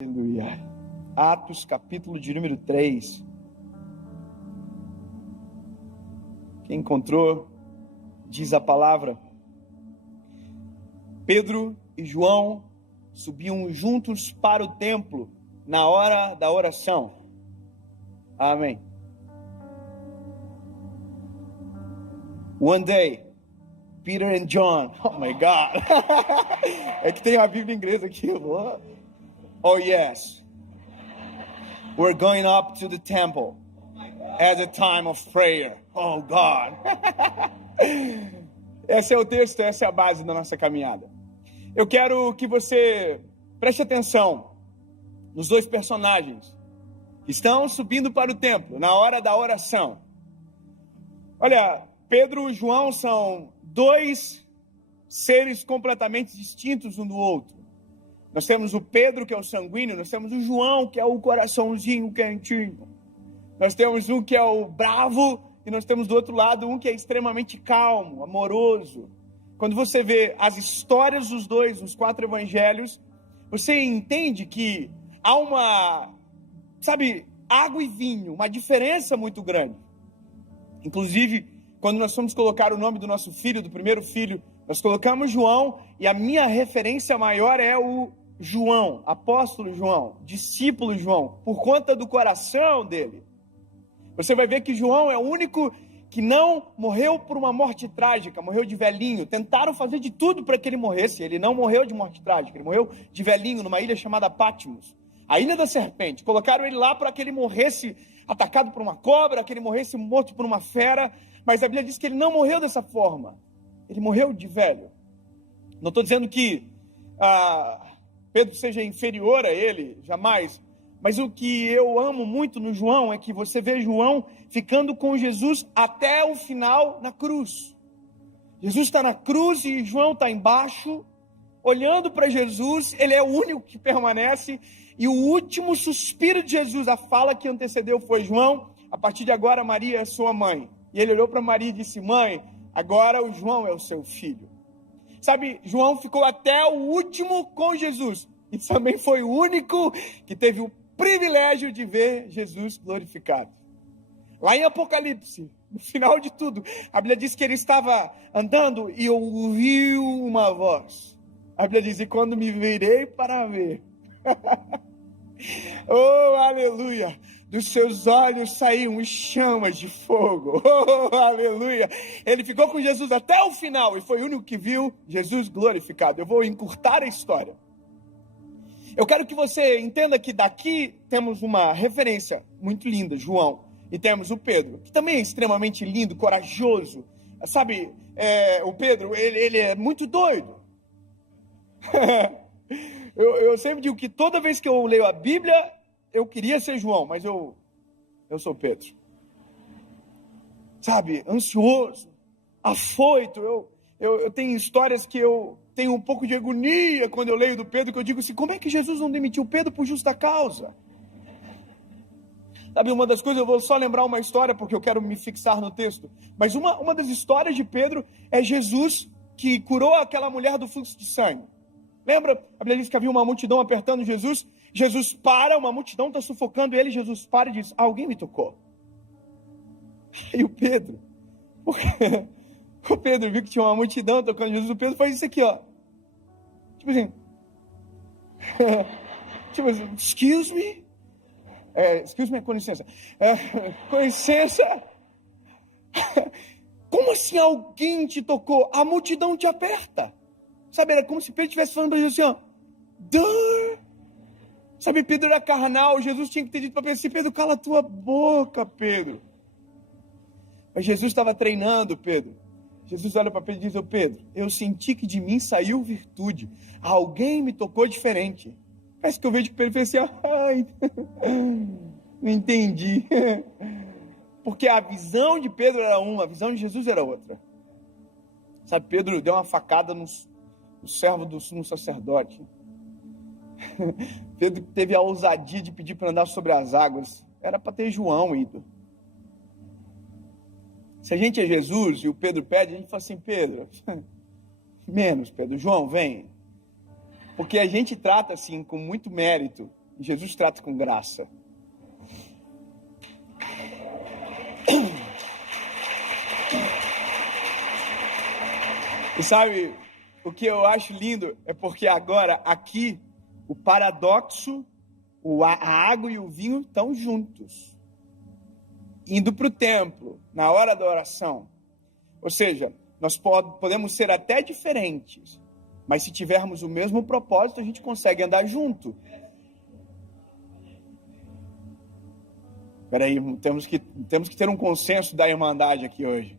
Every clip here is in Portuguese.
Aleluia. Atos, capítulo de número 3. Quem encontrou, diz a palavra: Pedro e João subiam juntos para o templo na hora da oração. Amém. One day, Peter and John. Oh my God. É que tem a Bíblia em inglês aqui. Oh yes. We're going up to the temple at a time of prayer. Oh God. Esse é o texto, essa é a base da nossa caminhada. Eu quero que você preste atenção nos dois personagens que estão subindo para o templo na hora da oração. Olha, Pedro e João são dois seres completamente distintos um do outro. Nós temos o Pedro, que é o sanguíneo, nós temos o João, que é o coraçãozinho quentinho. Nós temos um que é o bravo, e nós temos do outro lado um que é extremamente calmo, amoroso. Quando você vê as histórias dos dois, nos 4 evangelhos, você entende que há uma, água e vinho, uma diferença muito grande. Inclusive, quando nós fomos colocar o nome do nosso filho, do primeiro filho, nós colocamos João, e a minha referência maior é o João, apóstolo João, discípulo João, por conta do coração dele. Você vai ver que João é o único que não morreu por uma morte trágica, morreu de velhinho. Tentaram fazer de tudo para que ele morresse, ele não morreu de morte trágica, ele morreu de velhinho numa ilha chamada Patmos, a ilha da serpente. Colocaram ele lá para que ele morresse atacado por uma cobra, que ele morresse morto por uma fera, mas a Bíblia diz que ele não morreu dessa forma. Ele morreu de velho. Não estou dizendo que Pedro seja inferior a ele, jamais. Mas o que eu amo muito no João é que você vê João ficando com Jesus até o final na cruz. Jesus está na cruz e João está embaixo, olhando para Jesus. Ele é o único que permanece. E o último suspiro de Jesus, a fala que antecedeu foi: João, a partir de agora Maria é sua mãe. E ele olhou para Maria e disse: mãe, agora o João é o seu filho. João ficou até o último com Jesus. E também foi o único que teve o privilégio de ver Jesus glorificado. Lá em Apocalipse, no final de tudo, a Bíblia diz que ele estava andando e ouviu uma voz. A Bíblia diz: e quando me virei para ver, oh, aleluia, dos seus olhos saíam chamas de fogo. Oh, aleluia. Ele ficou com Jesus até o final e foi o único que viu Jesus glorificado. Eu vou encurtar a história. Eu quero que você entenda que daqui temos uma referência muito linda, João, e temos o Pedro, que também é extremamente lindo, corajoso. O Pedro, ele é muito doido. Eu sempre digo que toda vez que eu leio a Bíblia, eu queria ser João, mas eu sou Pedro. Ansioso, afoito. Eu tenho histórias que eu tenho um pouco de agonia quando eu leio do Pedro, que eu digo assim: como é que Jesus não demitiu Pedro por justa causa? Uma das coisas, eu vou só lembrar uma história, porque eu quero me fixar no texto, mas uma das histórias de Pedro é Jesus que curou aquela mulher do fluxo de sangue. Lembra? A Bíblia diz que havia uma multidão apertando Jesus. Jesus para, uma multidão está sufocando ele. Jesus para e diz: alguém me tocou. E o Pedro viu que tinha uma multidão tocando Jesus. O Pedro faz isso aqui, ó. Excuse me. Excuse me, com licença. Com licença. Como assim alguém te tocou? A multidão te aperta. Era como se Pedro estivesse falando para Jesus assim, ó. Pedro era carnal. Jesus tinha que ter dito para Pedro assim: Pedro, cala a tua boca, Pedro. Mas Jesus estava treinando Pedro. Jesus olha para Pedro e diz: ô Pedro, eu senti que de mim saiu virtude. Alguém me tocou diferente. Parece que eu vejo que Pedro fez assim: ai, não entendi. Porque a visão de Pedro era uma, a visão de Jesus era outra. Pedro deu uma facada no servo do sumo sacerdote. Pedro teve a ousadia de pedir para andar sobre as águas. Era para ter João ido. Se a gente é Jesus e o Pedro pede, a gente fala assim: Pedro, menos, Pedro. João, vem. Porque a gente trata assim, com muito mérito, Jesus trata com graça. E sabe, o que eu acho lindo é porque agora, aqui, o paradoxo, a água e o vinho estão juntos. Indo para o templo, na hora da oração. Ou seja, nós podemos ser até diferentes, mas se tivermos o mesmo propósito, a gente consegue andar junto. Espera aí, temos que ter um consenso da irmandade aqui hoje.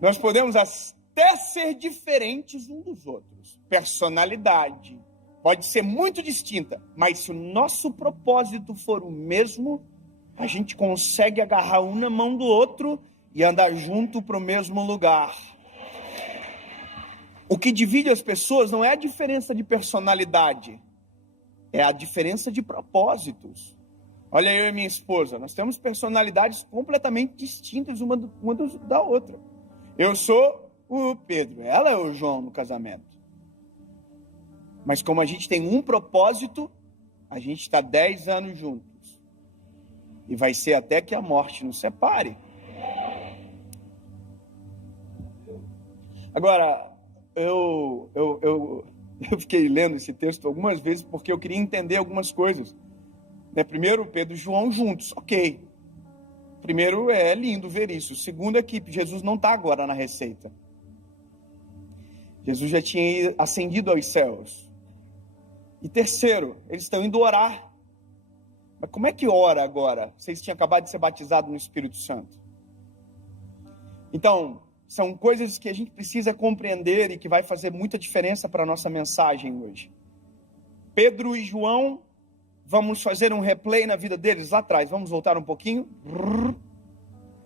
Nós podemos até ser diferentes uns dos outros. Personalidade pode ser muito distinta, mas se o nosso propósito for o mesmo, a gente consegue agarrar um na mão do outro e andar junto para o mesmo lugar. O que divide as pessoas não é a diferença de personalidade, é a diferença de propósitos. Olha, eu e minha esposa, nós temos personalidades completamente distintas uma da outra. Eu sou o Pedro, ela é o João no casamento. Mas como a gente tem um propósito, a gente está 10 anos juntos. E vai ser até que a morte nos separe. Agora, eu fiquei lendo esse texto algumas vezes porque eu queria entender algumas coisas. Primeiro, Pedro e João juntos, ok. Primeiro, é lindo ver isso. Segundo é que Jesus não está agora na receita. Jesus já tinha ascendido aos céus. E terceiro, eles estão indo orar. Mas como é que ora agora? Vocês tinham acabado de ser batizados no Espírito Santo. Então, são coisas que a gente precisa compreender e que vai fazer muita diferença para a nossa mensagem hoje. Pedro e João, vamos fazer um replay na vida deles lá atrás. Vamos voltar um pouquinho.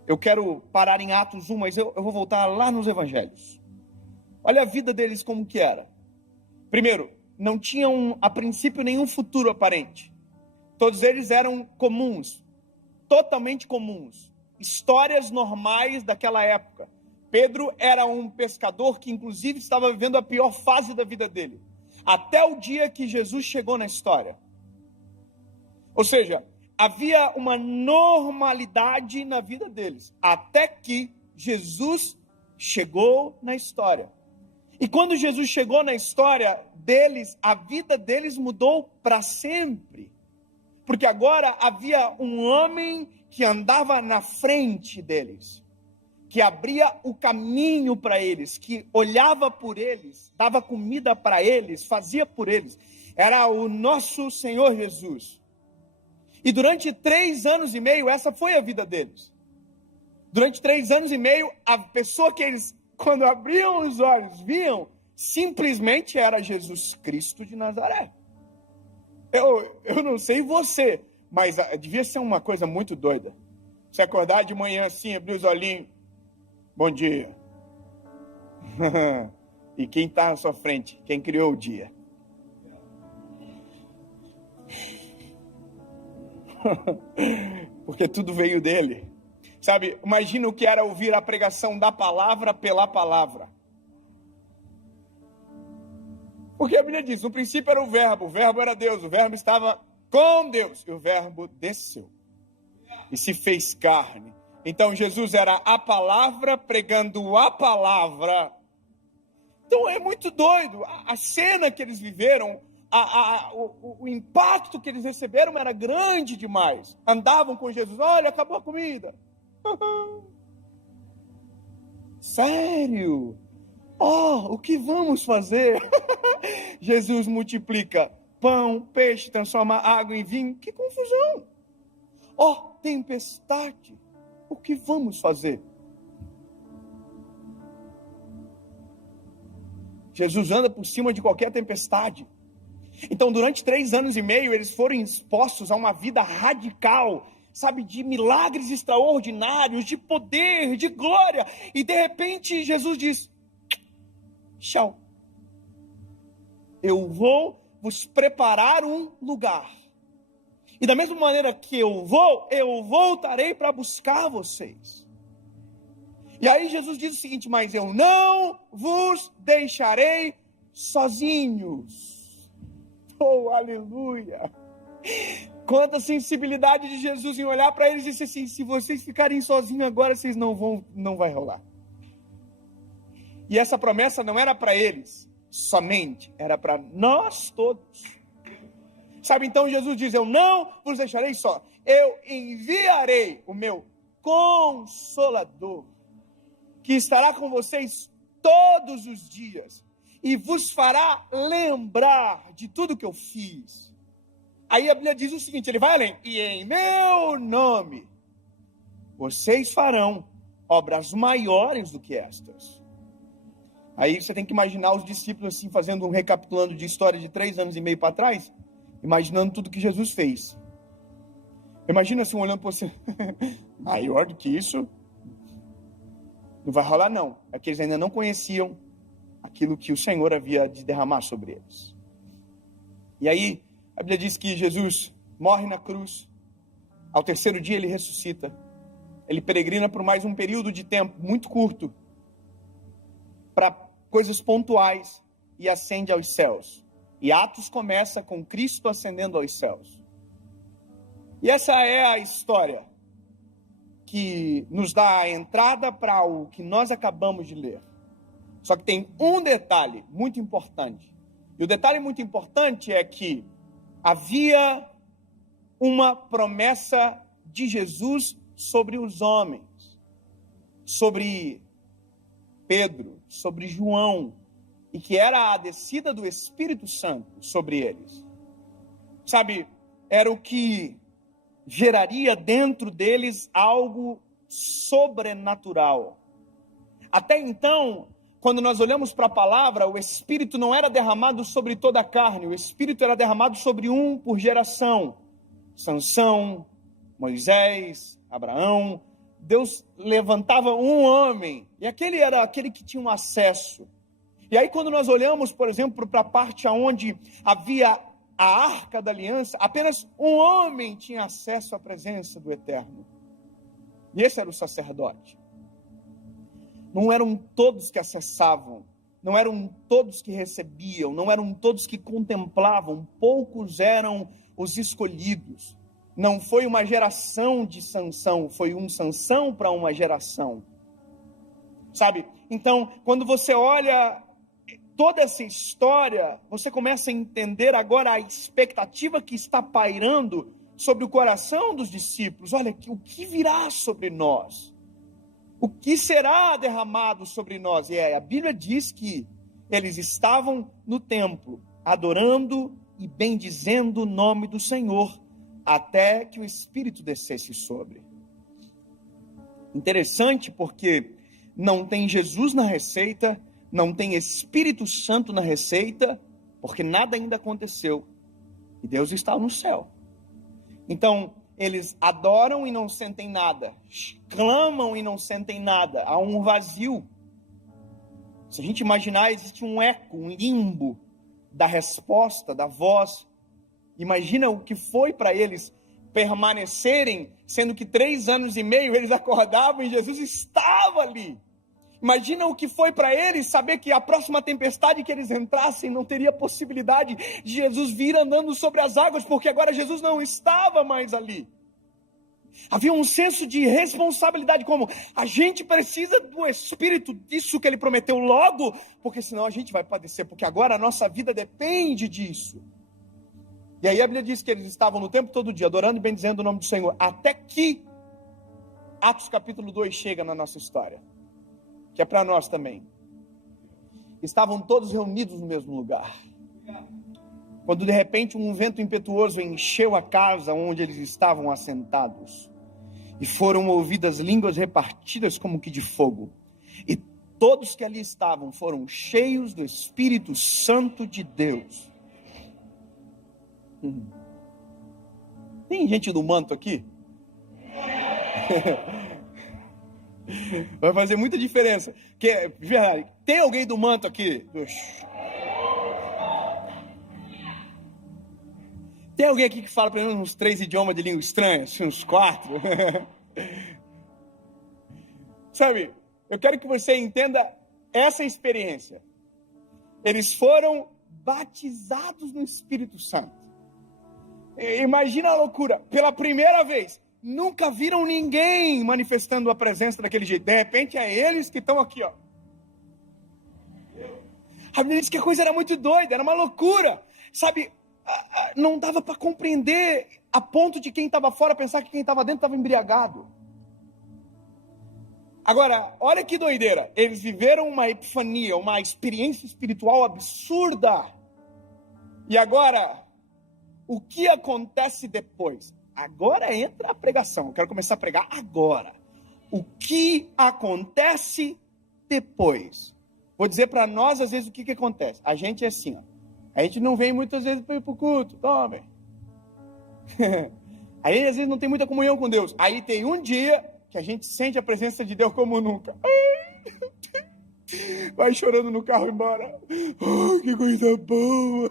Eu quero parar em Atos 1, mas eu vou voltar lá nos Evangelhos. Olha a vida deles como que era. Primeiro, não tinham a princípio nenhum futuro aparente. Todos eles eram comuns, totalmente comuns. Histórias normais daquela época. Pedro era um pescador que inclusive estava vivendo a pior fase da vida dele. Até o dia que Jesus chegou na história. Ou seja, havia uma normalidade na vida deles, até que Jesus chegou na história. E quando Jesus chegou na história deles, a vida deles mudou para sempre. Porque agora havia um homem que andava na frente deles, que abria o caminho para eles, que olhava por eles, dava comida para eles, fazia por eles. Era o nosso Senhor Jesus. E durante 3 anos e meio, essa foi a vida deles. Durante 3 anos e meio, a pessoa que eles, quando abriam os olhos, viam, simplesmente era Jesus Cristo de Nazaré. Eu não sei você, mas devia ser uma coisa muito doida. Você acordar de manhã assim, abrir os olhinhos, bom dia. E quem está na sua frente? Quem criou o dia? Porque tudo veio dele. Sabe, imagina o que era ouvir a pregação da palavra pela palavra. Porque a Bíblia diz, no princípio era o verbo era Deus, o verbo estava com Deus, e o verbo desceu e se fez carne. Então Jesus era a palavra pregando a palavra. Então é muito doido, a cena que eles viveram, o impacto que eles receberam era grande demais. Andavam com Jesus, olha, acabou a comida. Sério? O que vamos fazer? Jesus multiplica pão, peixe, transforma água em vinho. Que confusão! Tempestade. O que vamos fazer? Jesus anda por cima de qualquer tempestade. Então, durante 3 anos e meio, eles foram expostos a uma vida radical, sabe, de milagres extraordinários, de poder, de glória. E, de repente, Jesus diz, tchau. Eu vou vos preparar um lugar. E da mesma maneira que eu voltarei para buscar vocês. E aí Jesus diz o seguinte, mas eu não vos deixarei sozinhos. Oh, aleluia! Quanta sensibilidade de Jesus em olhar para eles e dizer assim: se vocês ficarem sozinhos agora, vocês não vai rolar. E essa promessa não era para eles somente, era para nós todos. Sabe, então Jesus diz: eu não vos deixarei só, eu enviarei o meu Consolador, que estará com vocês todos os dias, e vos fará lembrar de tudo que eu fiz. Aí a Bíblia diz o seguinte, ele vai além: e em meu nome, vocês farão obras maiores do que estas. Aí você tem que imaginar os discípulos assim, fazendo recapitulando de história de 3 anos e meio para trás, imaginando tudo que Jesus fez. Imagina assim, olhando para você, maior do que isso, não vai rolar não. É que eles ainda não conheciam aquilo que o Senhor havia de derramar sobre eles. E aí, a Bíblia diz que Jesus morre na cruz, ao 3º dia ele ressuscita, ele peregrina por mais um período de tempo muito curto, para coisas pontuais, e ascende aos céus. E Atos começa com Cristo ascendendo aos céus. E essa é a história que nos dá a entrada para o que nós acabamos de ler. Só que tem um detalhe muito importante. E o detalhe muito importante é que havia uma promessa de Jesus sobre os homens, sobre Pedro, sobre João, e que era a descida do Espírito Santo sobre eles. Sabe, era o que geraria dentro deles algo sobrenatural. Até então, quando nós olhamos para a palavra, o Espírito não era derramado sobre toda a carne, o Espírito era derramado sobre um por geração. Sansão, Moisés, Abraão. Deus levantava um homem, e aquele era aquele que tinha um acesso. E aí quando nós olhamos, por exemplo, para a parte onde havia a Arca da Aliança, apenas um homem tinha acesso à presença do Eterno. E esse era o sacerdote. Não eram todos que acessavam, não eram todos que recebiam, não eram todos que contemplavam, poucos eram os escolhidos. Não foi uma geração de Sansão, foi um Sansão para uma geração. Sabe? Então, quando você olha toda essa história, você começa a entender agora a expectativa que está pairando sobre o coração dos discípulos. Olha, o que virá sobre nós? O que será derramado sobre nós? E a Bíblia diz que eles estavam no templo, adorando e bendizendo o nome do Senhor, até que o Espírito descesse sobre. Interessante porque não tem Jesus na receita, não tem Espírito Santo na receita, porque nada ainda aconteceu. E Deus está no céu. Então, eles adoram e não sentem nada. Clamam e não sentem nada. Há um vazio. Se a gente imaginar, existe um eco, um limbo da resposta, da voz. Imagina o que foi para eles permanecerem, sendo que 3 anos e meio eles acordavam e Jesus estava ali. Imagina o que foi para eles saber que a próxima tempestade que eles entrassem não teria possibilidade de Jesus vir andando sobre as águas, porque agora Jesus não estava mais ali. Havia um senso de responsabilidade, como a gente precisa do Espírito, disso que ele prometeu logo, porque senão a gente vai padecer, porque agora a nossa vida depende disso. E aí a Bíblia diz que eles estavam no tempo todo dia, adorando e bendizendo o nome do Senhor, até que Atos capítulo 2 chega na nossa história, que é para nós também. Estavam todos reunidos no mesmo lugar. Quando de repente um vento impetuoso encheu a casa onde eles estavam assentados, e foram ouvidas línguas repartidas como que de fogo, e todos que ali estavam foram cheios do Espírito Santo de Deus. Tem gente do manto aqui? Vai fazer muita diferença. Verdade, tem alguém do manto aqui? Tem alguém aqui que fala pelo menos uns 3 idiomas de língua estranha? Assim, uns 4? Sabe, eu quero que você entenda essa experiência. Eles foram batizados no Espírito Santo. Imagina a loucura. Pela primeira vez, nunca viram ninguém manifestando a presença daquele jeito. De repente, é eles que estão aqui, ó. A Bíblia diz que a coisa era muito doida, era uma loucura. Sabe, não dava para compreender a ponto de quem estava fora pensar que quem estava dentro estava embriagado. Agora, olha que doideira. Eles viveram uma epifania, uma experiência espiritual absurda. E agora, o que acontece depois? Agora entra a pregação. Eu quero começar a pregar agora. O que acontece depois? Vou dizer para nós, às vezes, o que acontece. A gente é assim, ó. A gente não vem muitas vezes para ir para o culto. Tome. Aí, às vezes, não tem muita comunhão com Deus. Aí tem um dia que a gente sente a presença de Deus como nunca. Vai chorando no carro embora. Oh, que coisa boa.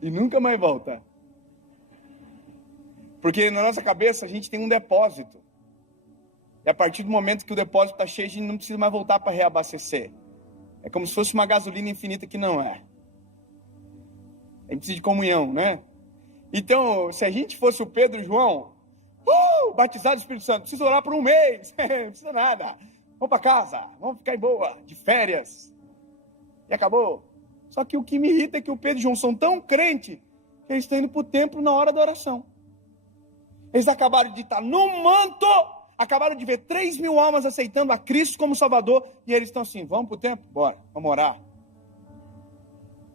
E nunca mais volta. Porque na nossa cabeça a gente tem um depósito. E a partir do momento que o depósito está cheio, a gente não precisa mais voltar para reabastecer. É como se fosse uma gasolina infinita que não é. A gente precisa de comunhão, né? Então, se a gente fosse o Pedro e o João, batizado do Espírito Santo, precisa orar por um mês, não precisa nada. Vamos para casa, vamos ficar em boa, de férias. E acabou. Só que o que me irrita é que o Pedro e o João são tão crentes que eles estão indo para o templo na hora da oração. Eles acabaram de estar no manto, acabaram de ver 3.000 almas aceitando a Cristo como Salvador, e eles estão assim, vamos para o templo? Bora, vamos orar.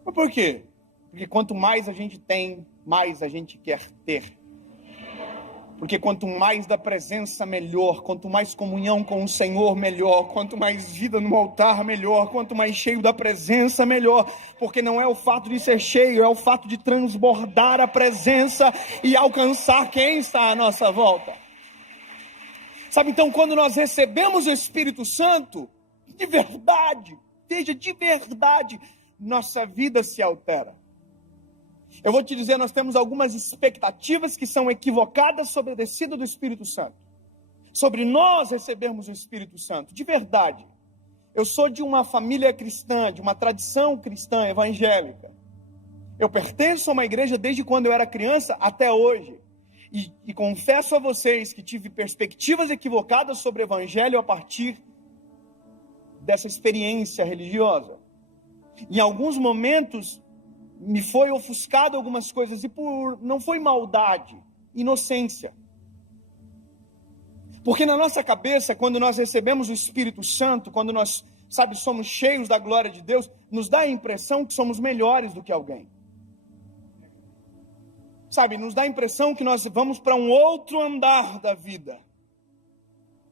Mas por quê? Porque quanto mais a gente tem, mais a gente quer ter. Porque quanto mais da presença, melhor. Quanto mais comunhão com o Senhor, melhor. Quanto mais vida no altar, melhor. Quanto mais cheio da presença, melhor. Porque não é o fato de ser cheio, é o fato de transbordar a presença e alcançar quem está à nossa volta. Sabe, então, quando nós recebemos o Espírito Santo, de verdade, veja, de verdade, nossa vida se altera. Eu vou te dizer, nós temos algumas expectativas que são equivocadas sobre a descida do Espírito Santo. Sobre nós recebermos o Espírito Santo, de verdade. Eu sou de uma família cristã, de uma tradição cristã evangélica. Eu pertenço a uma igreja desde quando eu era criança até hoje. E confesso a vocês que tive perspectivas equivocadas sobre o evangelho a partir dessa experiência religiosa. Em alguns momentos me foi ofuscado algumas coisas, e não foi maldade, inocência. Porque na nossa cabeça, quando nós recebemos o Espírito Santo, quando nós, somos cheios da glória de Deus, nos dá a impressão que somos melhores do que alguém. Nos dá a impressão que nós vamos para um outro andar da vida.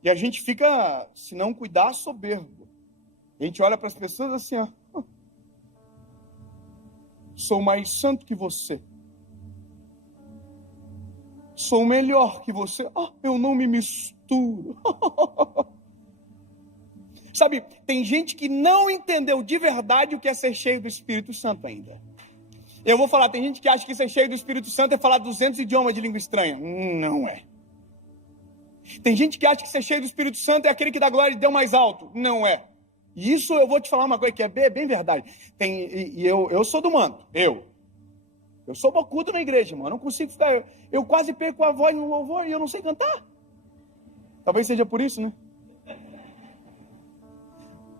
E a gente fica, se não cuidar, soberbo. A gente olha para as pessoas assim, ó. Sou mais santo que você. Sou melhor que você. Eu não me misturo. Tem gente que não entendeu de verdade o que é ser cheio do Espírito Santo ainda. Eu vou falar, tem gente que acha que ser cheio do Espírito Santo é falar 200 idiomas de língua estranha. Não é. Tem gente que acha que ser cheio do Espírito Santo é aquele que dá glória de Deus mais alto. Não é. E isso eu vou te falar uma coisa que é bem verdade. Eu sou do manto. Eu sou bocudo na igreja, irmão. Eu não consigo ficar... Eu quase perco a voz no louvor e eu não sei cantar. Talvez seja por isso, né?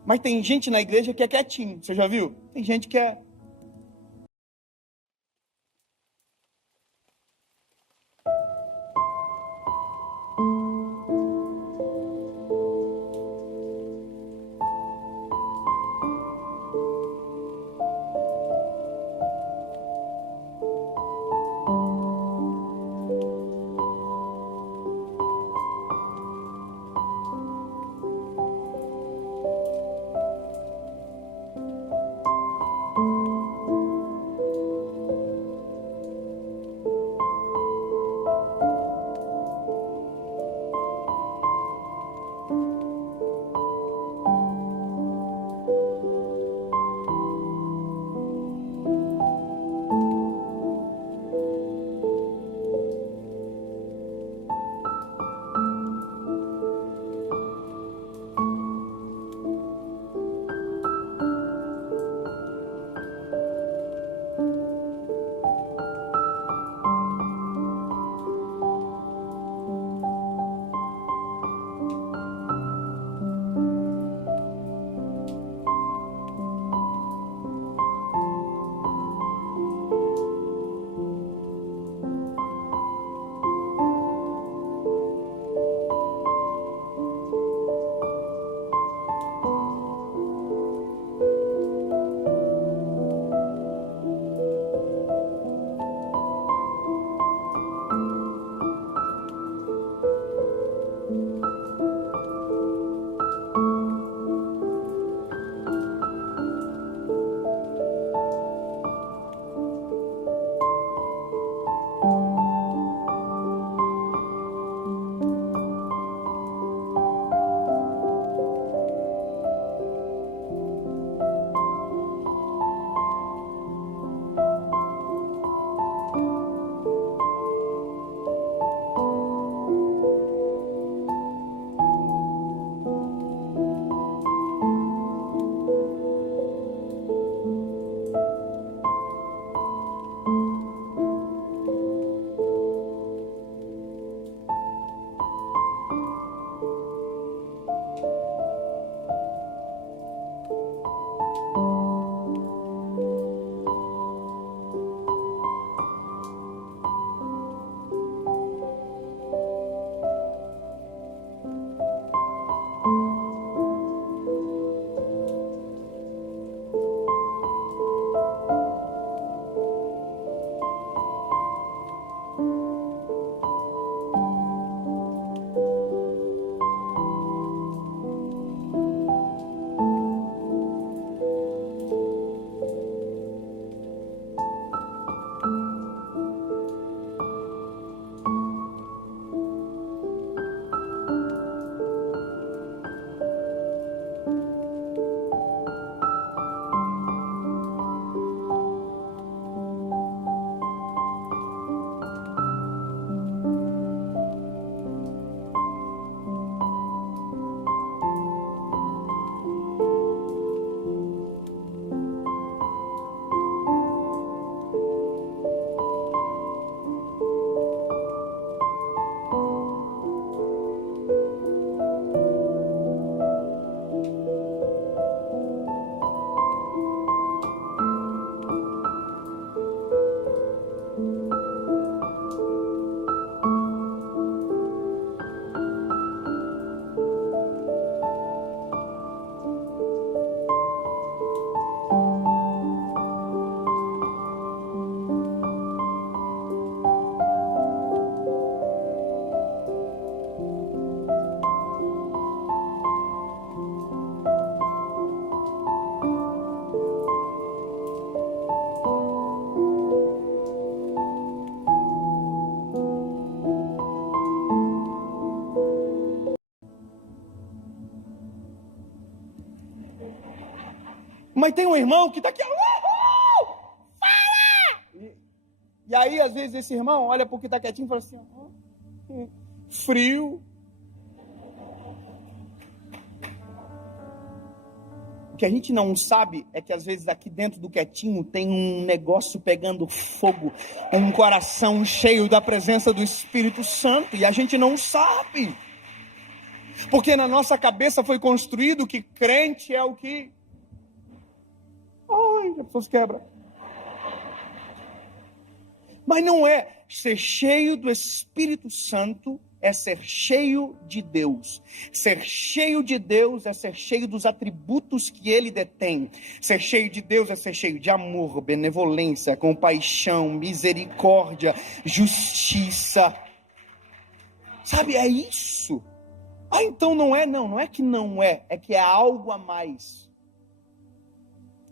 Mas tem gente na igreja que é quietinho. Você já viu? Tem gente que é... Mas tem um irmão que está aqui, uhul, fala! E aí, às vezes, esse irmão olha para o que está quietinho e fala assim, frio. O que a gente não sabe é que às vezes aqui dentro do quietinho tem um negócio pegando fogo, um coração cheio da presença do Espírito Santo, e a gente não sabe. Porque na nossa cabeça foi construído que crente é o que... Ai, as pessoas quebram. Mas não é. Ser cheio do Espírito Santo é ser cheio de Deus. Ser cheio de Deus é ser cheio dos atributos que Ele detém. Ser cheio de Deus é ser cheio de amor, benevolência, compaixão, misericórdia, justiça. Sabe, é isso. Ah, então não é que não é, é que é algo a mais.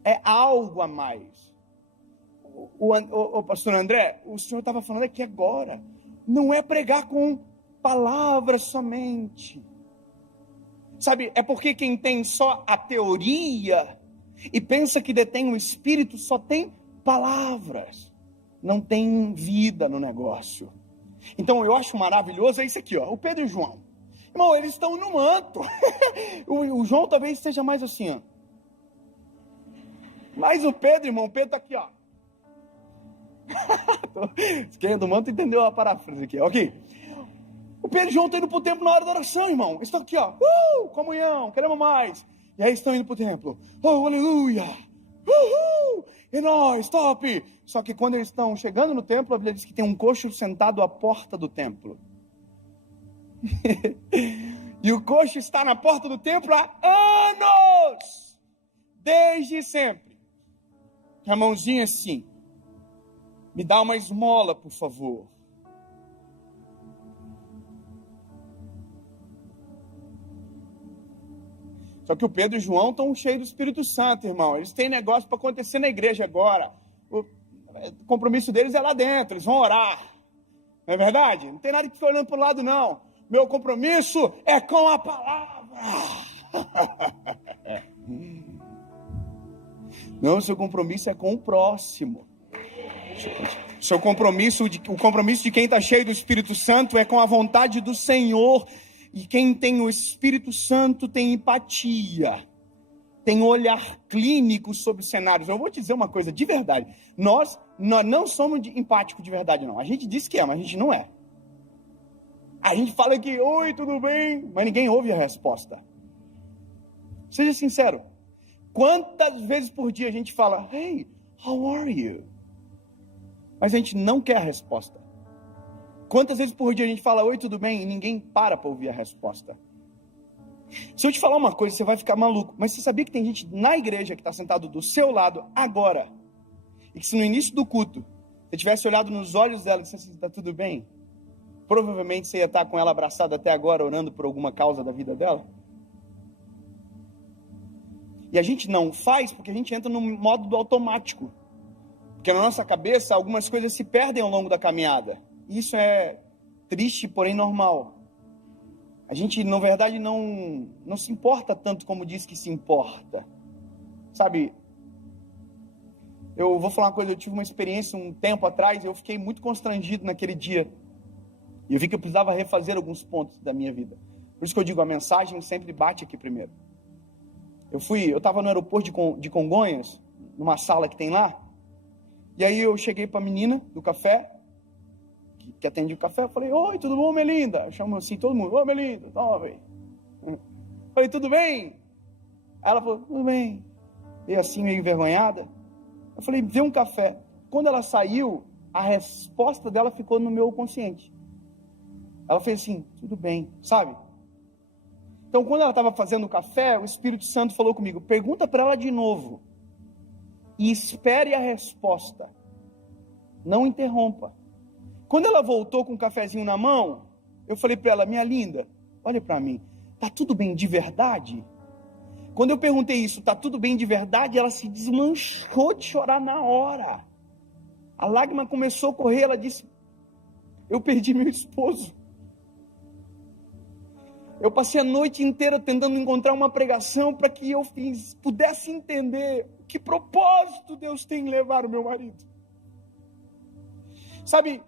É algo a mais. O pastor André, o senhor estava falando aqui agora, não é pregar com palavras somente. Sabe, é porque quem tem só a teoria e pensa que detém o Espírito só tem palavras, não tem vida no negócio. Então eu acho maravilhoso é isso aqui, ó, o Pedro e o João. Irmão, eles estão no manto. o João talvez seja mais assim, ó. Mas o Pedro, irmão, o Pedro está aqui, ó. Quem é do manto entendeu a paráfrase aqui, ok? O Pedro e o João estão indo para o templo na hora da oração, irmão. Eles estão aqui, ó. Comunhão, queremos mais. E aí estão indo para o templo. Oh, aleluia. E nós, top. Só que quando eles estão chegando no templo, a Bíblia diz que tem um coxo sentado à porta do templo. E o coxo está na porta do templo há anos. Desde sempre. Com a mãozinha assim. Me dá uma esmola, por favor. Só que o Pedro e o João estão cheios do Espírito Santo, irmão. Eles têm negócio para acontecer na igreja agora. O compromisso deles é lá dentro, eles vão orar. Não é verdade? Não tem nada que ficar olhando para o lado, não. Meu compromisso é com a palavra. Não, seu compromisso é com o próximo. O compromisso de quem está cheio do Espírito Santo é com a vontade do Senhor. E quem tem o Espírito Santo tem empatia, tem olhar clínico sobre cenários. Eu vou te dizer uma coisa de verdade. Nós não somos empáticos de verdade, não. A gente diz que é, mas a gente não é. A gente fala que, oi, tudo bem? Mas ninguém ouve a resposta. Seja sincero. Quantas vezes por dia a gente fala, hey, how are you? Mas a gente não quer a resposta. Quantas vezes por dia a gente fala, oi, tudo bem? E ninguém para ouvir a resposta. Se eu te falar uma coisa, você vai ficar maluco. Mas você sabia que tem gente na igreja que está sentado do seu lado agora? E que se no início do culto, você tivesse olhado nos olhos dela e dissesse, está tudo bem? Provavelmente você ia estar com ela abraçada até agora, orando por alguma causa da vida dela. E a gente não faz porque a gente entra no modo do automático. Porque na nossa cabeça algumas coisas se perdem ao longo da caminhada. Isso é triste, porém normal. A gente, na verdade, não se importa tanto como diz que se importa. Sabe, eu vou falar uma coisa, eu tive uma experiência um tempo atrás, eu fiquei muito constrangido naquele dia. E eu vi que eu precisava refazer alguns pontos da minha vida. Por isso que eu digo, a mensagem sempre bate aqui primeiro. Eu estava no aeroporto de Congonhas, numa sala que tem lá, e aí eu cheguei para a menina do café, que atende o café, eu falei, oi, tudo bom, Melinda? Eu chamo assim todo mundo, oi, Melinda, toma, velho. Falei, tudo bem? Ela falou, tudo bem. Veio assim, meio envergonhada. Eu falei, vê um café. Quando ela saiu, a resposta dela ficou no meu consciente. Ela fez assim, tudo bem, sabe? Então, quando ela estava fazendo o café, o Espírito Santo falou comigo, pergunta para ela de novo. E espere a resposta. Não interrompa. Quando ela voltou com um cafezinho na mão, eu falei para ela, minha linda, olha para mim, tá tudo bem de verdade? Quando eu perguntei isso, tá tudo bem de verdade? Ela se desmanchou de chorar na hora. A lágrima começou a correr, ela disse, eu perdi meu esposo. Eu passei a noite inteira tentando encontrar uma pregação para que eu pudesse entender que propósito Deus tem em levar o meu marido. Sabe,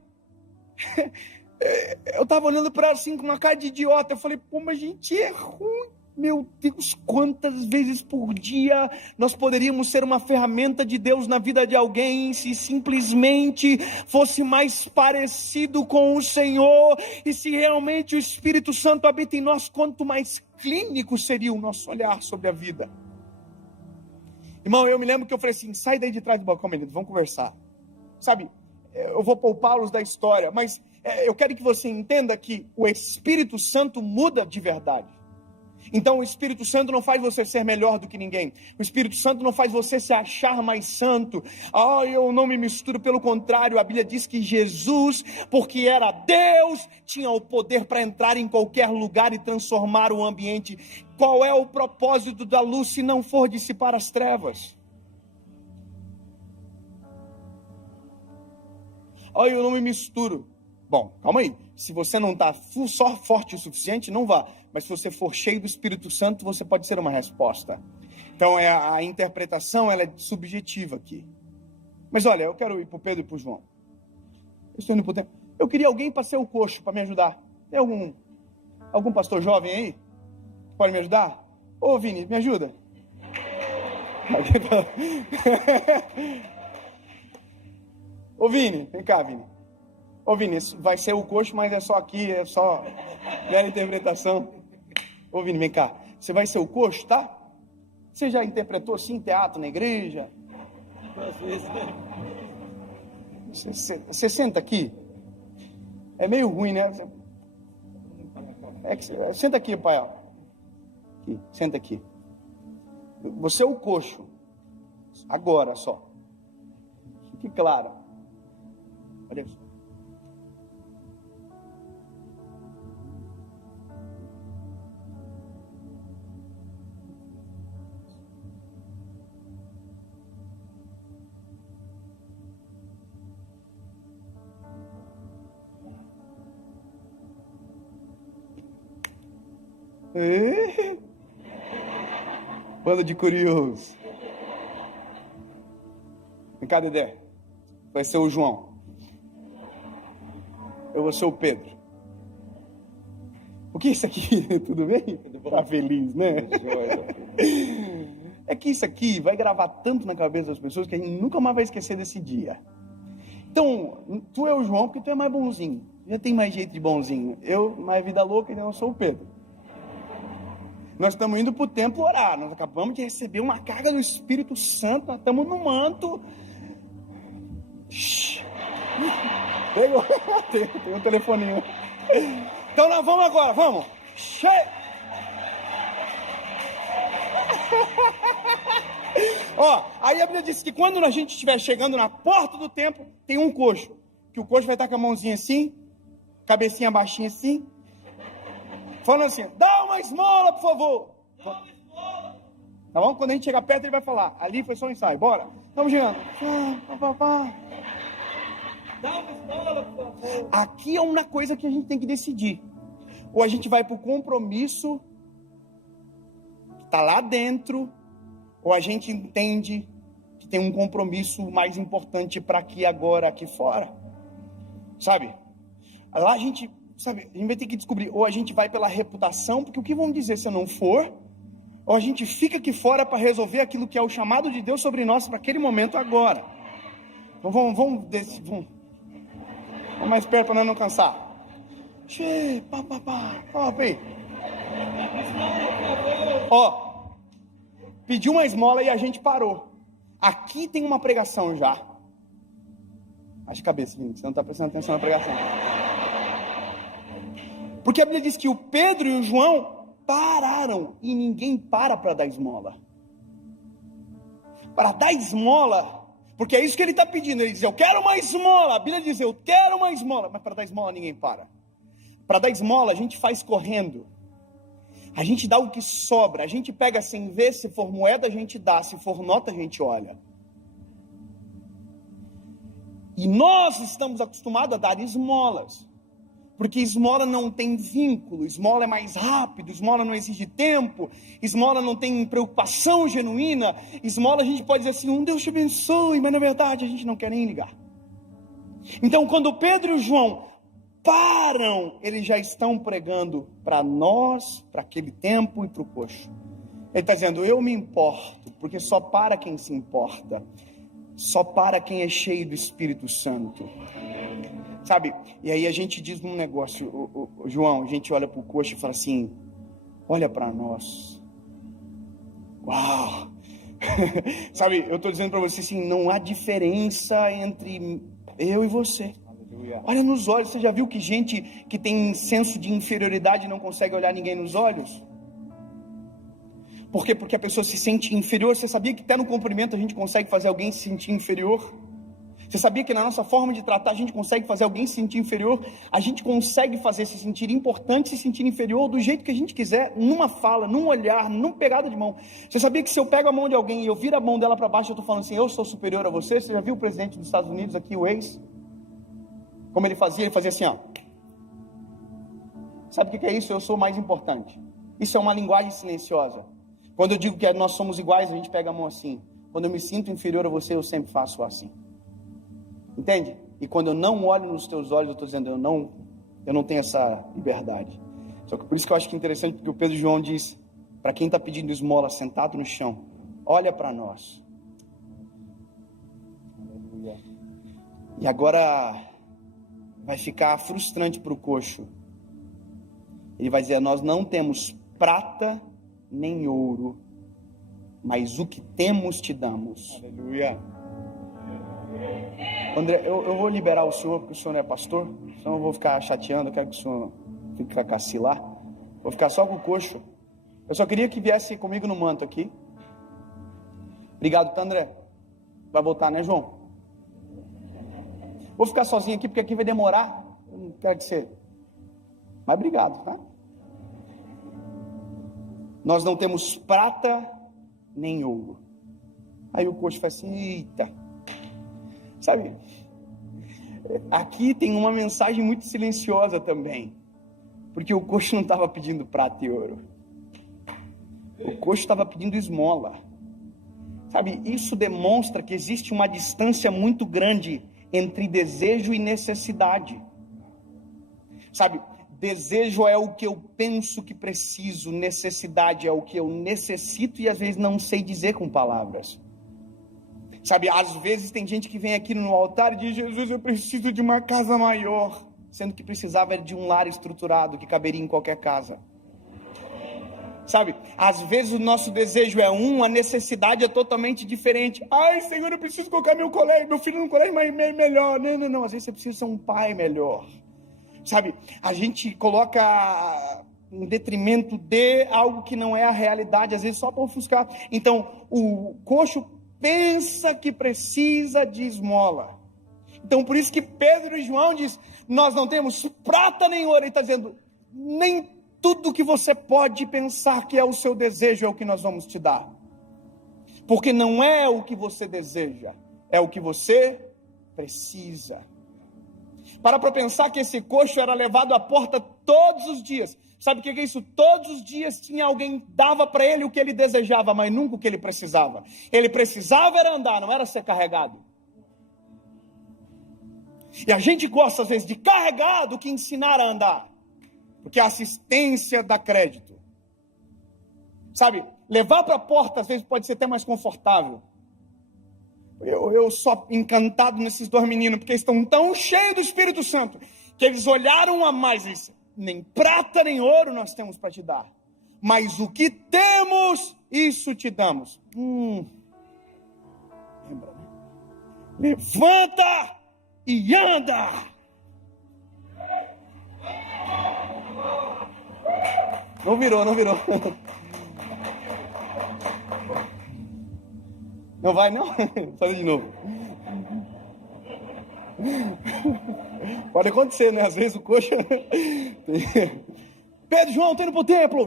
eu estava olhando para ela assim com uma cara de idiota. Eu falei, pô, mas a gente é ruim. Meu Deus, quantas vezes por dia nós poderíamos ser uma ferramenta de Deus na vida de alguém se simplesmente fosse mais parecido com o Senhor, e se realmente o Espírito Santo habita em nós, quanto mais clínico seria o nosso olhar sobre a vida. Irmão, eu me lembro que eu falei assim, sai daí de trás do balcão, menino, vamos conversar. Sabe, eu vou poupá-los da história, mas eu quero que você entenda que o Espírito Santo muda de verdade. Então o Espírito Santo não faz você ser melhor do que ninguém. O Espírito Santo não faz você se achar mais santo. Eu não me misturo, pelo contrário, a Bíblia diz que Jesus, porque era Deus, tinha o poder para entrar em qualquer lugar e transformar o ambiente. Qual é o propósito da luz se não for dissipar as trevas? Eu não me misturo. Bom, calma aí. Se você não está só forte o suficiente, não vá. Mas se você for cheio do Espírito Santo, você pode ser uma resposta. Então a interpretação ela é subjetiva aqui. Mas olha, eu quero ir para o Pedro e para o João. Eu estou indo para o tempo. Eu queria alguém para ser o coxo, para me ajudar. Tem algum pastor jovem aí? Pode me ajudar? Ô Vini, me ajuda. Ô Vini, vem cá, Vini. Ô Vini, vai ser o coxo, mas é só aqui, é só mera interpretação. Ô Vini, vem cá. Você vai ser o coxo, tá? Você já interpretou assim teatro na igreja? Você senta aqui. É meio ruim, né? Senta aqui, pai. Ó. Aqui, senta aqui. Você é o coxo. Agora só. Fique claro. Olha isso. Banda de curiosos. Vem cá, Dedé. Vai ser o João. Eu vou ser o Pedro. O que é isso aqui? Tudo bem? Tá feliz, né? É que isso aqui vai gravar tanto na cabeça das pessoas que a gente nunca mais vai esquecer desse dia. Então, tu é o João porque tu é mais bonzinho. Já tem mais jeito de bonzinho. Eu, mais vida louca, então eu sou o Pedro. Nós estamos indo para o templo orar. Nós acabamos de receber uma carga do Espírito Santo. Nós estamos no manto. Pegou. Tem um telefoninho. Então nós vamos agora, vamos. Aí a Bíblia diz que quando a gente estiver chegando na porta do templo, tem um coxo. Que o coxo vai estar com a mãozinha assim, cabecinha baixinha assim, falando assim, dá uma esmola, por favor. Dá uma esmola. Tá bom? Quando a gente chegar perto, ele vai falar, ali foi só um ensaio, bora. Estamos chegando. Dá uma esmola, por favor. Aqui é uma coisa que a gente tem que decidir. Ou a gente vai para o compromisso, que está lá dentro, ou a gente entende que tem um compromisso mais importante para aqui agora, aqui fora. Sabe? Lá a gente vai ter que descobrir, ou a gente vai pela reputação, porque o que vão dizer se eu não for, ou a gente fica aqui fora para resolver aquilo que é o chamado de Deus sobre nós para aquele momento agora. Então vamos mais perto para nós não cansar. Pediu uma esmola e a gente parou. Aqui tem uma pregação já. Baixa a cabeça, menino, você não está prestando atenção na pregação. Porque a Bíblia diz que o Pedro e o João pararam e ninguém para dar esmola. Para dar esmola, porque é isso que ele está pedindo. Ele diz, eu quero uma esmola. A Bíblia diz, eu quero uma esmola. Mas para dar esmola ninguém para. Para dar esmola a gente faz correndo. A gente dá o que sobra. A gente pega sem ver, se for moeda a gente dá, se for nota a gente olha. E nós estamos acostumados a dar esmolas. Porque esmola não tem vínculo, esmola é mais rápido, esmola não exige tempo, esmola não tem preocupação genuína, esmola a gente pode dizer assim, Deus te abençoe, mas na verdade a gente não quer nem ligar. Então quando Pedro e João param, eles já estão pregando para nós, para aquele tempo e para o coxo. Ele está dizendo, eu me importo, porque só para quem se importa, só para quem é cheio do Espírito Santo. Sabe, e aí a gente diz um negócio, João, a gente olha para o coxo e fala assim, olha para nós. Uau! Sabe, eu estou dizendo para você assim, não há diferença entre eu e você. Aleluia. Olha nos olhos, você já viu que gente que tem senso de inferioridade não consegue olhar ninguém nos olhos? Por quê? Porque a pessoa se sente inferior. Você sabia que até no cumprimento a gente consegue fazer alguém se sentir inferior? Você sabia que na nossa forma de tratar a gente consegue fazer alguém se sentir inferior? A gente consegue fazer se sentir importante, se sentir inferior do jeito que a gente quiser, numa fala, num olhar, numa pegada de mão. Você sabia que se eu pego a mão de alguém e eu viro a mão dela para baixo, eu estou falando assim, eu sou superior a você? Você já viu o presidente dos Estados Unidos aqui, o ex? Como ele fazia? Ele fazia assim, ó. Sabe o que é isso? Eu sou mais importante. Isso é uma linguagem silenciosa. Quando eu digo que nós somos iguais, a gente pega a mão assim. Quando eu me sinto inferior a você, eu sempre faço assim. Entende? E quando eu não olho nos teus olhos, eu estou dizendo, eu não tenho essa liberdade. Só que por isso que eu acho que é interessante, porque o Pedro e João diz, para quem está pedindo esmola sentado no chão, olha para nós. E agora vai ficar frustrante para o coxo. Ele vai dizer, nós não temos prata nem ouro, mas o que temos te damos. Aleluia. André, eu vou liberar o senhor, porque o senhor não é pastor, senão eu vou ficar chateando, eu quero que o senhor fique com a cacilar. Vou ficar só com o coxo. Eu só queria que viesse comigo no manto aqui. Obrigado, tá, André? Vai voltar, né, João? Vou ficar sozinho aqui, porque aqui vai demorar. Eu não quero que você... Mas obrigado, tá? Nós não temos prata nem ouro. Aí o coxo fala assim, eita. Sabe, aqui tem uma mensagem muito silenciosa também, porque o coxo não estava pedindo prata e ouro, o coxo estava pedindo esmola. Sabe, isso demonstra que existe uma distância muito grande entre desejo e necessidade. Sabe, desejo é o que eu penso que preciso, necessidade é o que eu necessito e às vezes não sei dizer com palavras. Sabe, às vezes tem gente que vem aqui no altar e diz, Jesus, eu preciso de uma casa maior, sendo que precisava de um lar estruturado que caberia em qualquer casa. Sabe, às vezes o nosso desejo é a necessidade é totalmente diferente. Ai, Senhor, eu preciso colocar meu filho no colégio melhor. Não, às vezes você precisa ser um pai melhor. Sabe, a gente coloca em detrimento de algo que não é a realidade, às vezes só para ofuscar. Então, o coxo pensa que precisa de esmola. Então por isso que Pedro e João diz, nós não temos prata nem ouro. Ele está dizendo, nem tudo que você pode pensar que é o seu desejo é o que nós vamos te dar. Porque não é o que você deseja, é o que você precisa. Para pensar que esse coxo era levado à porta todos os dias. Sabe o que é isso? Todos os dias tinha alguém, dava para ele o que ele desejava, mas nunca o que ele precisava. Ele precisava era andar, não era ser carregado. E a gente gosta às vezes de carregar do que ensinar a andar. Porque a assistência dá crédito. Sabe, levar para a porta às vezes pode ser até mais confortável. Eu sou encantado nesses dois meninos, porque eles estão tão cheios do Espírito Santo, que eles olharam a mais e disseram, nem prata nem ouro nós temos para te dar, mas o que temos, isso te damos. Lembra, né? Levanta e anda. Não virou. Não vai não? Faz de novo. Pode acontecer, né? Às vezes o coxa... Pedro e João estão indo pro templo.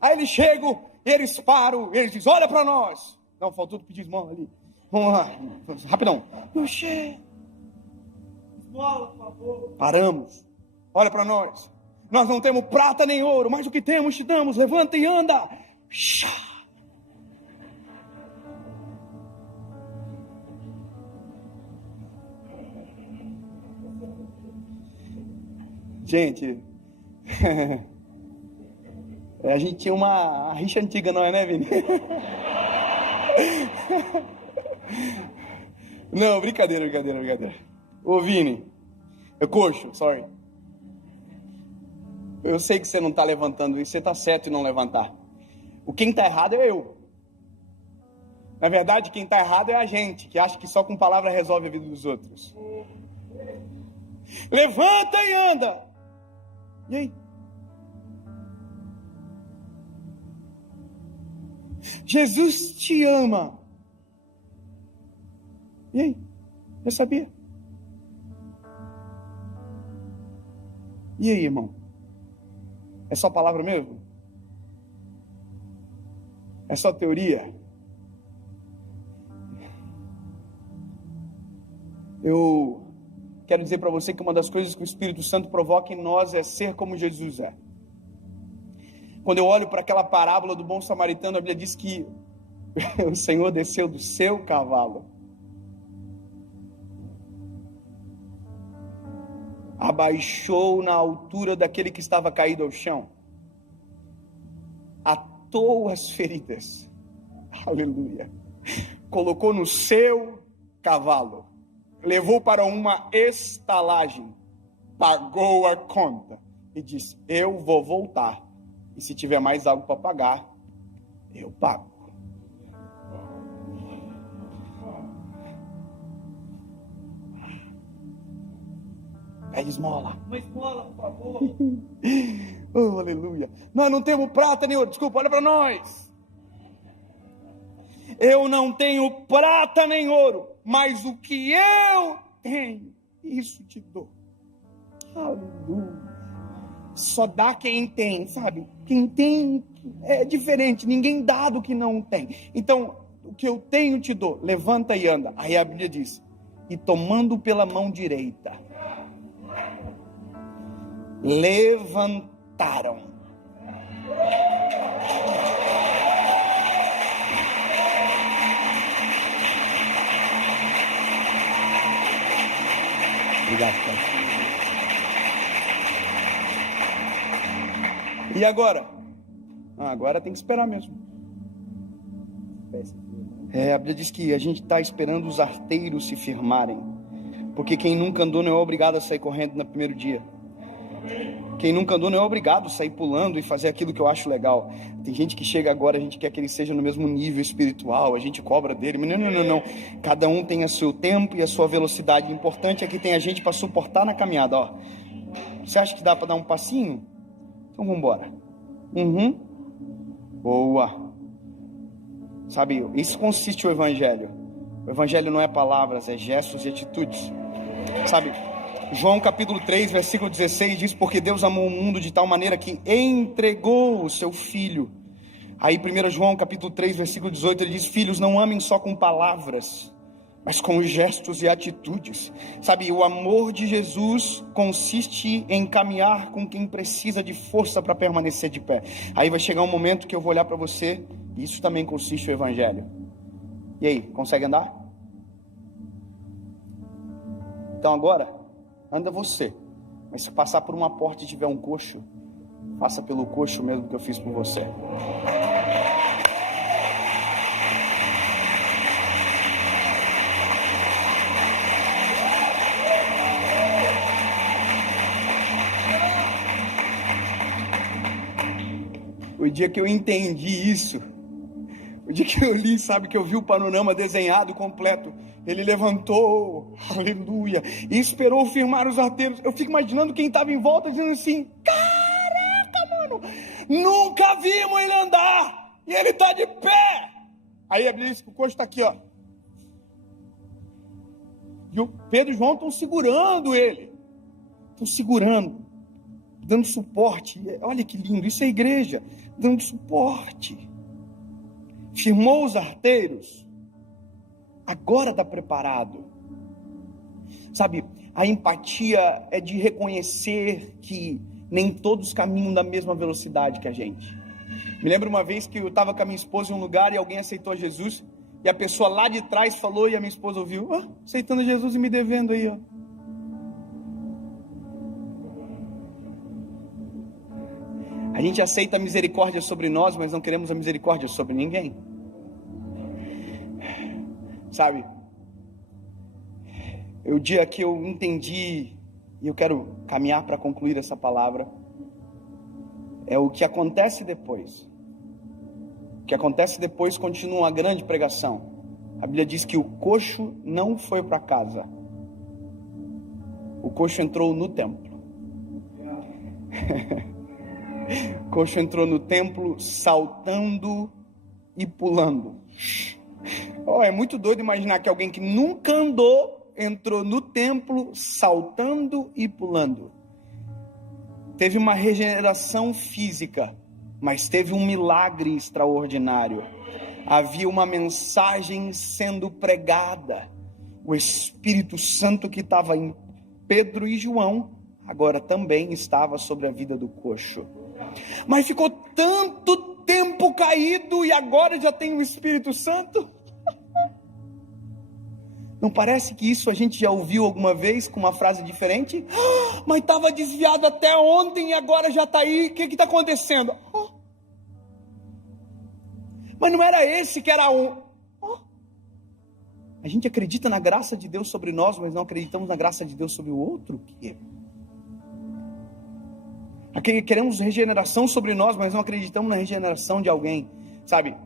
Aí eles chegam, eles param, eles dizem, olha para nós. Não, faltou pedir esmola ali. Vamos lá, rapidão. Paramos. Olha para nós. Nós não temos prata nem ouro, mas o que temos te damos. Levanta e anda. Gente, a gente tinha uma rixa antiga, não é, né, Vini? Não, brincadeira. Ô, Vini, coxo, sorry. Eu sei que você não está levantando isso, você está certo em não levantar. Quem está errado é eu. Na verdade, quem está errado é a gente, que acha que só com palavra resolve a vida dos outros. Levanta e anda. E aí? Jesus te ama. E aí? Eu sabia. E aí, irmão? É só palavra mesmo? É só teoria? Eu quero dizer para você que uma das coisas que o Espírito Santo provoca em nós é ser como Jesus é. Quando eu olho para aquela parábola do bom samaritano, a Bíblia diz que o Senhor desceu do seu cavalo, abaixou na altura daquele que estava caído ao chão, atou as feridas, aleluia, colocou no seu cavalo, levou para uma estalagem, pagou a conta e disse: eu vou voltar, e se tiver mais algo para pagar, eu pago. Pede esmola. Uma esmola, por favor. Oh, aleluia. Nós não temos prata nem ouro. Desculpa, olha para nós. Eu não tenho prata nem ouro, mas o que eu tenho, isso te dou. Aleluia. Só dá quem tem, sabe? Quem tem é diferente. Ninguém dá do que não tem. Então, o que eu tenho te dou. Levanta e anda. Aí a Bíblia diz: e tomando pela mão direita, levantaram. Obrigado, Pai. E agora? Agora tem que esperar mesmo. A Bíblia diz que a gente está esperando os arteiros se firmarem, porque quem nunca andou não é obrigado a sair correndo no primeiro dia. Quem nunca andou não é obrigado a sair pulando e fazer aquilo que eu acho legal. Tem gente que chega agora, a gente quer que ele seja no mesmo nível espiritual, a gente cobra dele, mas não. Cada um tem o seu tempo e a sua velocidade. O importante é que tem a gente para suportar na caminhada, ó. Você acha que dá para dar um passinho? Então vamos embora. Boa. Sabe, isso consiste o Evangelho. O Evangelho não é palavras, é gestos e atitudes. Sabe, João capítulo 3, versículo 16 diz: porque Deus amou o mundo de tal maneira que entregou o seu Filho. Aí 1 João capítulo 3, versículo 18, ele diz: filhos, não amem só com palavras, mas com gestos e atitudes. Sabe, o amor de Jesus consiste em caminhar com quem precisa de força para permanecer de pé. Aí vai chegar um momento que eu vou olhar para você, e isso também consiste o Evangelho. E aí, consegue andar? Então agora, anda você. Mas se passar por uma porta e tiver um coxo, faça pelo coxo mesmo que eu fiz por você. O dia que eu entendi isso, o dia que eu li, sabe, que eu vi o panorama desenhado completo, ele levantou, aleluia, e esperou firmar os arteiros. Eu fico imaginando quem estava em volta dizendo assim: caraca, mano, nunca vimos ele andar, e ele está de pé. Aí a Bíblia diz que o coxo está aqui, ó, e o Pedro e o João estão segurando ele, dando suporte. Olha que lindo, isso é igreja, dando suporte. Firmou os arteiros, agora está preparado. Sabe, A empatia é de reconhecer que nem todos caminham da mesma velocidade que a gente. Me lembro uma vez que eu estava com a minha esposa em um lugar e alguém aceitou Jesus, e a pessoa lá de trás falou, e a minha esposa ouviu: aceitando Jesus e me devendo aí, ó. A gente aceita a misericórdia sobre nós, mas não queremos a misericórdia sobre ninguém. Sabe? O dia que eu entendi, e eu quero caminhar para concluir essa palavra, é o que acontece depois. O que acontece depois continua uma grande pregação. A Bíblia diz que o coxo não foi para casa. O coxo entrou no templo. O coxo entrou no templo saltando e pulando. É muito doido imaginar que alguém que nunca andou entrou no templo saltando e pulando. Teve uma regeneração física, mas teve um milagre extraordinário. Havia uma mensagem sendo pregada. O Espírito Santo que estava em Pedro e João, agora também estava sobre a vida do coxo. Mas ficou tanto tempo caído e agora já tem o Espírito Santo? Não parece que isso a gente já ouviu alguma vez com uma frase diferente? Mas estava desviado até ontem e agora já está aí, o que está acontecendo? Mas não era esse que era um... A gente acredita na graça de Deus sobre nós, mas não acreditamos na graça de Deus sobre o outro? Queremos regeneração sobre nós, mas não acreditamos na regeneração de alguém, sabe?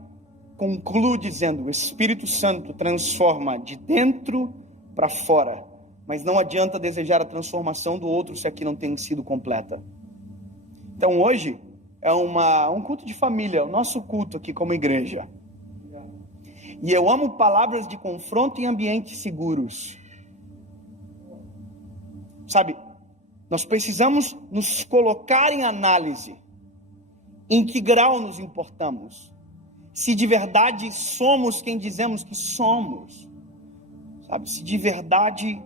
Concluo dizendo: o Espírito Santo transforma de dentro para fora, mas não adianta desejar a transformação do outro se aqui não tem sido completa. Então hoje é um culto de família, o nosso culto aqui como igreja. E eu amo palavras de confronto em ambientes seguros. Sabe, nós precisamos nos colocar em análise. Em que grau nos importamos? Se de verdade somos quem dizemos que somos. Sabe, se de verdade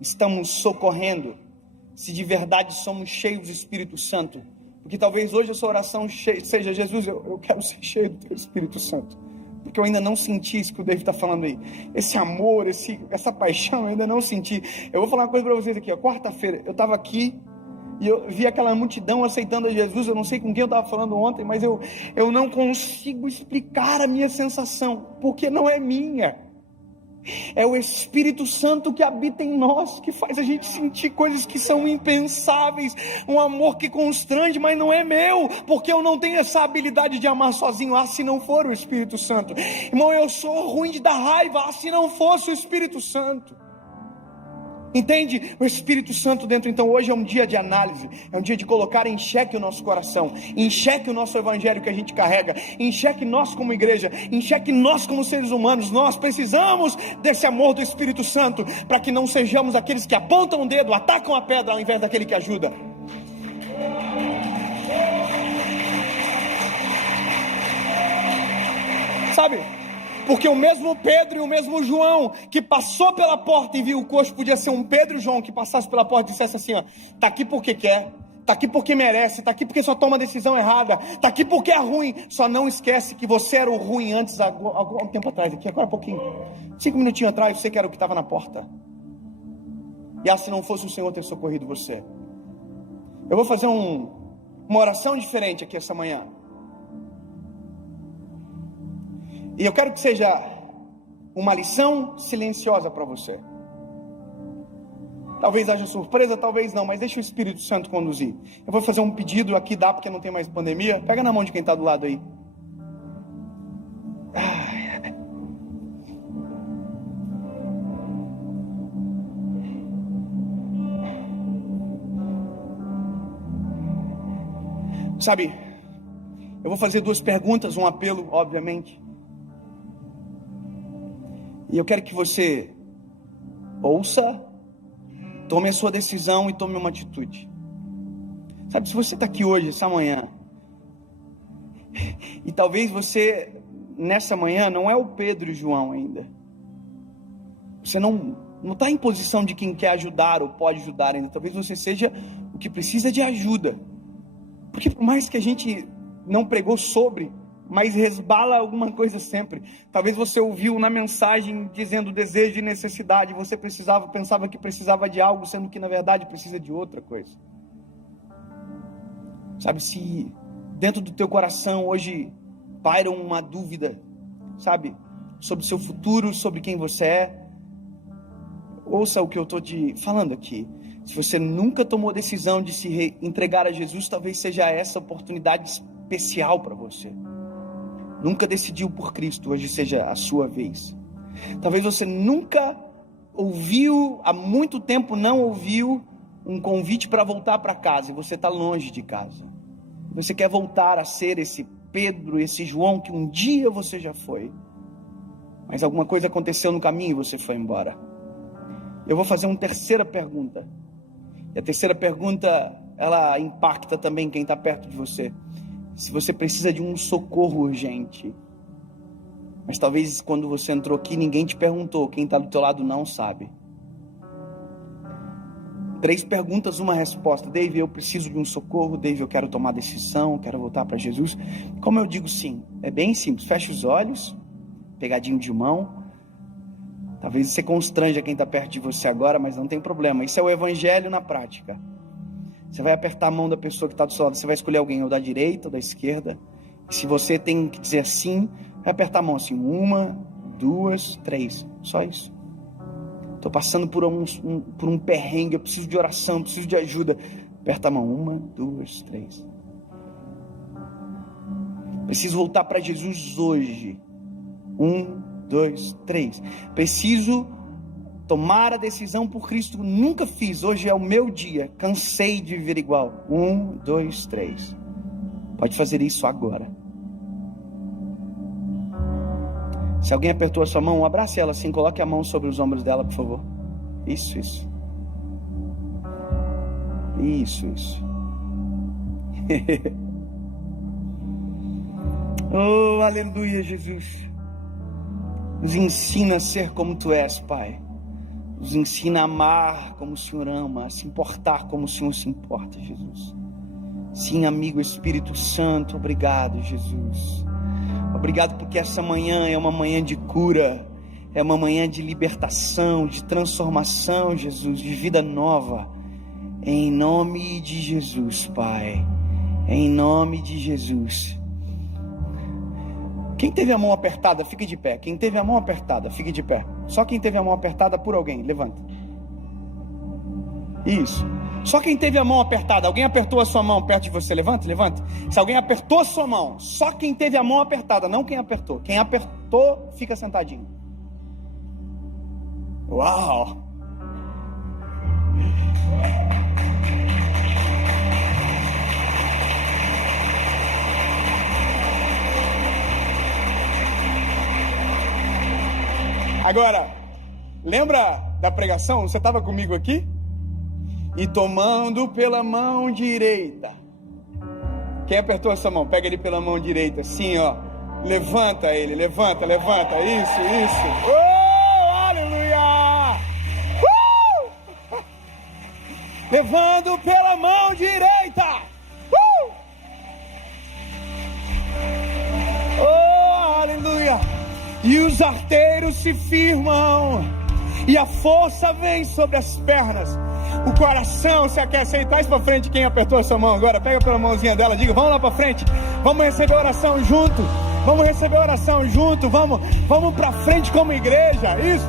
estamos socorrendo. Se de verdade somos cheios do Espírito Santo. Porque talvez hoje a sua oração seja: Jesus, eu quero ser cheio do Teu Espírito Santo. Porque eu ainda não senti isso que o David está falando aí. Esse amor, essa paixão, eu ainda não senti. Eu vou falar uma coisa para vocês aqui. Quarta-feira, eu estava aqui e eu vi aquela multidão aceitando a Jesus. Eu não sei com quem eu estava falando ontem, mas eu não consigo explicar a minha sensação. Porque não é minha. É o Espírito Santo que habita em nós, que faz a gente sentir coisas que são impensáveis, um amor que constrange, mas não é meu, porque eu não tenho essa habilidade de amar sozinho. Se não for o Espírito Santo, irmão, eu sou ruim de dar raiva, se não fosse o Espírito Santo. Entende? O Espírito Santo dentro. Então hoje é um dia de análise, é um dia de colocar em xeque o nosso coração, em xeque o nosso evangelho que a gente carrega, em xeque nós como igreja, em xeque nós como seres humanos. Nós precisamos desse amor do Espírito Santo, para que não sejamos aqueles que apontam o dedo, atacam a pedra, ao invés daquele que ajuda. Sabe? Porque o mesmo Pedro e o mesmo João que passou pela porta e viu o coxo, podia ser um Pedro e João que passasse pela porta e dissesse assim: tá aqui porque quer, tá aqui porque merece, tá aqui porque só toma a decisão errada, tá aqui porque é ruim. Só não esquece que você era o ruim antes, algum tempo atrás, aqui agora há pouquinho, 5 minutinhos atrás, você que era o que estava na porta. E se não fosse o Senhor ter socorrido você. Eu vou fazer uma oração diferente aqui essa manhã. E eu quero que seja uma lição silenciosa para você. Talvez haja surpresa, talvez não, mas deixa o Espírito Santo conduzir. Eu vou fazer um pedido aqui, dá porque não tem mais pandemia. Pega na mão de quem está do lado aí. Sabe, eu vou fazer 2 perguntas, um apelo, obviamente. E eu quero que você ouça, tome a sua decisão e tome uma atitude. Sabe, se você está aqui hoje, essa manhã, e talvez você, nessa manhã, não é o Pedro e o João ainda. Você não não está em posição de quem quer ajudar ou pode ajudar ainda. Talvez você seja o que precisa de ajuda. Porque por mais que a gente não pregou sobre, mas resbala alguma coisa sempre. Talvez você ouviu na mensagem dizendo desejo e necessidade. Você pensava que precisava de algo, sendo que na verdade precisa de outra coisa. Sabe, se dentro do teu coração hoje paira uma dúvida, sabe, sobre o seu futuro, sobre quem você é, ouça o que eu estou te falando aqui. Se você nunca tomou decisão de se entregar a Jesus, talvez seja essa oportunidade especial para você. Nunca decidiu por Cristo, hoje seja a sua vez. Talvez você nunca ouviu, há muito tempo não ouviu um convite para voltar para casa, e você está longe de casa. Você quer voltar a ser esse Pedro, esse João que um dia você já foi, mas alguma coisa aconteceu no caminho e você foi embora. Eu vou fazer uma terceira pergunta, e a terceira pergunta, ela impacta também quem está perto de você. Se você precisa de um socorro urgente, mas talvez quando você entrou aqui ninguém te perguntou, quem está do teu lado não sabe. 3 perguntas, uma resposta. Dave, eu preciso de um socorro. Dave, eu quero tomar decisão, quero voltar para Jesus. Como eu digo sim? É bem simples. Fecha os olhos, pegadinho de mão. Talvez você constranja quem está perto de você agora, mas não tem problema. Isso é o evangelho na prática. Você vai apertar a mão da pessoa que está do seu lado. Você vai escolher alguém ou da direita ou da esquerda. E se você tem que dizer sim, vai apertar a mão assim. 1, 2, 3. Só isso. Estou passando por um perrengue, eu preciso de oração, eu preciso de ajuda. Aperta a mão, 1, 2, 3. Preciso voltar para Jesus hoje. 1, 2, 3. Preciso tomar a decisão por Cristo. Nunca fiz, hoje é o meu dia. Cansei de viver igual. 1, 2, 3. Pode fazer isso agora. Se alguém apertou a sua mão, abrace ela assim, coloque a mão sobre os ombros dela, por favor. Isso. Isso. Oh, aleluia, Jesus. Nos ensina a ser como Tu és, Pai. Nos ensina a amar como o Senhor ama, a se importar como o Senhor se importa, Jesus. Sim, amigo Espírito Santo, obrigado, Jesus. Obrigado porque essa manhã é uma manhã de cura, é uma manhã de libertação, de transformação, Jesus, de vida nova. Em nome de Jesus, Pai. Em nome de Jesus. Quem teve a mão apertada, fique de pé. Quem teve a mão apertada, fique de pé. Só quem teve a mão apertada por alguém, levanta. Isso. Só quem teve a mão apertada, alguém apertou a sua mão perto de você, levanta. Se alguém apertou a sua mão, só quem teve a mão apertada, não quem apertou. Quem apertou, fica sentadinho. Uau! Agora, lembra da pregação? Você estava comigo aqui? E tomando pela mão direita. Quem apertou essa mão? Pega ele pela mão direita, assim, ó. Levanta ele, levanta. Isso. Oh, aleluia! Levando pela mão direita. Oh, aleluia! E os arteiros se firmam. E a força vem sobre as pernas. O coração se aquece. Aí, traz para frente quem apertou a sua mão agora. Pega pela mãozinha dela, diga, vamos lá para frente. Vamos receber oração junto. Vamos para frente como igreja. Isso.